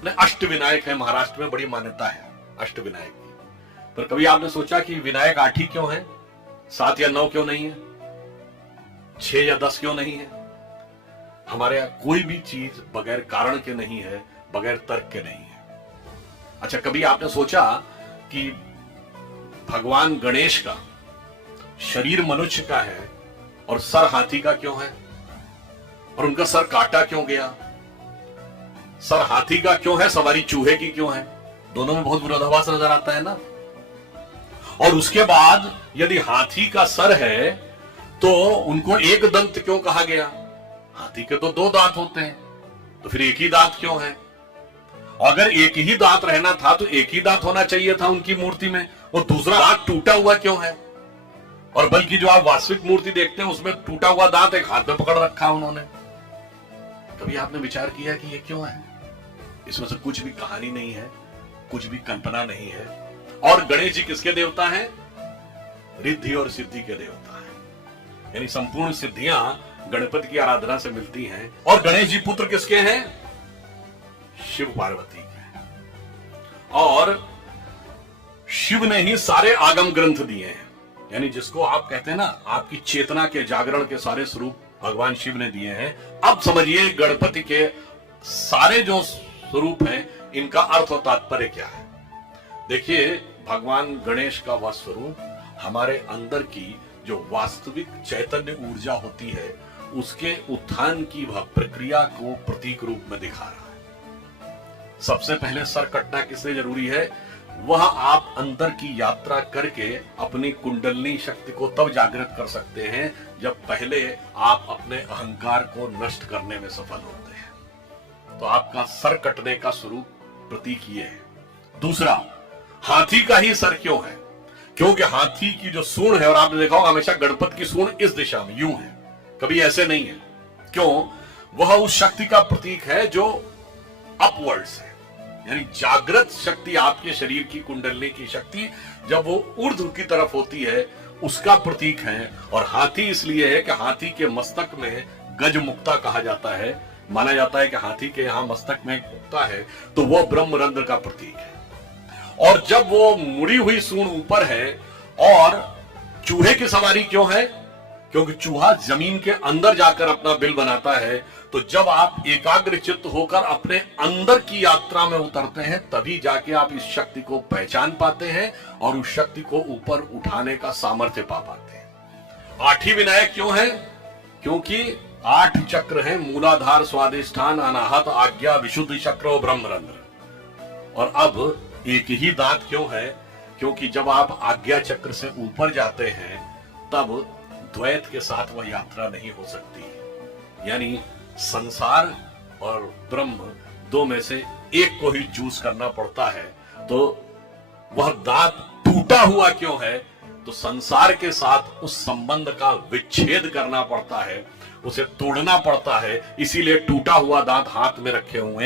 अपने अष्ट विनायक है, महाराष्ट्र में बड़ी मान्यता है अष्ट विनायक की। पर कभी आपने सोचा कि विनायक 8 ही क्यों है, 7 या 9 क्यों नहीं है, 6 या 10 क्यों नहीं है? हमारे यहां कोई भी चीज बगैर कारण के नहीं है, बगैर तर्क के नहीं है। अच्छा, कभी आपने सोचा कि भगवान गणेश का शरीर मनुष्य का है और सर हाथी का क्यों है? और उनका सर काटा क्यों गया? सर हाथी का क्यों है, सवारी चूहे की क्यों है? दोनों में बहुत विरोधाभास नजर आता है ना। और उसके बाद यदि हाथी का सर है तो उनको एक दंत क्यों कहा गया? हाथी के तो 2 दांत होते हैं, तो फिर एक ही दांत क्यों है? अगर एक ही दांत रहना था तो एक ही दांत होना चाहिए था उनकी मूर्ति में, और दूसरा दांत टूटा हुआ क्यों है? और बल्कि जो आप वास्तविक मूर्ति देखते हैं उसमें टूटा हुआ दांत एक हाथ में पकड़ रखा उन्होंने। कभी आपने विचार किया कि ये क्यों है? इसमें से कुछ भी कहानी नहीं है, कुछ भी कल्पना नहीं है। और गणेश जी किसके देवता हैं? रिद्धि और सिद्धि के देवता हैं, यानी संपूर्ण सिद्धियां गणपति की आराधना से मिलती हैं। और गणेश जी पुत्र किसके हैं? शिव पार्वती के। और शिव ने ही सारे आगम ग्रंथ दिए हैं, यानी जिसको आप कहते हैं ना, आपकी चेतना के जागरण के सारे स्वरूप भगवान शिव ने दिए हैं। अब समझिए गणपति के सारे जो स्वरूप हैं, इनका अर्थ और तात्पर्य क्या है। देखिए, भगवान गणेश का वह स्वरूप हमारे अंदर की जो वास्तविक चैतन्य ऊर्जा होती है, उसके उत्थान की वह प्रक्रिया को प्रतीक रूप में दिखा रहा है। सबसे पहले सर कटना किसलिए जरूरी है? वह आप अंदर की यात्रा करके अपनी कुंडलनी शक्ति को तब जागृत कर सकते हैं जब पहले आप अपने अहंकार को नष्ट करने में सफल होते हैं। तो आपका सर कटने का स्वरूप प्रतीक ये है। दूसरा, हाथी का ही सर क्यों है? क्योंकि हाथी की जो सूंड है, और आपने देखा होगा हमेशा गणपति की सूंड इस दिशा में यूं है, कभी ऐसे नहीं है। क्यों? वह उस शक्ति का प्रतीक है जो अपवर्ड्स है, यानी जागृत शक्ति, आपके शरीर की कुंडलनी की शक्ति जब वो ऊर्ध्व की तरफ होती है, उसका प्रतीक है। और हाथी इसलिए है कि हाथी के मस्तक में गज मुक्ता कहा जाता है। माना जाता है कि हाथी के यहां मस्तक में मुक्ता है, तो वो ब्रह्मरंध्र का प्रतीक है। और जब वो मुड़ी हुई सूंड ऊपर है, और चूहे की सवारी क्यों है? क्योंकि चूहा जमीन के अंदर जाकर अपना बिल बनाता है। तो जब आप एकाग्र चित्त होकर अपने अंदर की यात्रा में उतरते हैं, तभी जाके आप इस शक्ति को पहचान पाते हैं और उस शक्ति को ऊपर उठाने का सामर्थ्य पा पाते हैं। 8 ही विनायक क्यों है? क्योंकि 8 चक्र हैं, मूलाधार, स्वादिष्ठान, अनाहत, आज्ञा, विशुद्धि चक्र और ब्रह्मरंध्र। और अब एक ही दांत क्यों है? क्योंकि जब आप आज्ञा चक्र से ऊपर जाते हैं, तब द्वैत के साथ वह यात्रा नहीं हो सकती। यानी संसार और ब्रह्म, 2 में से एक को ही चूज करना पड़ता है। तो वह दांत टूटा हुआ क्यों है? तो संसार के साथ उस संबंध का विच्छेद करना पड़ता है, उसे तोड़ना पड़ता है। इसीलिए टूटा हुआ दांत हाथ में रखे हुए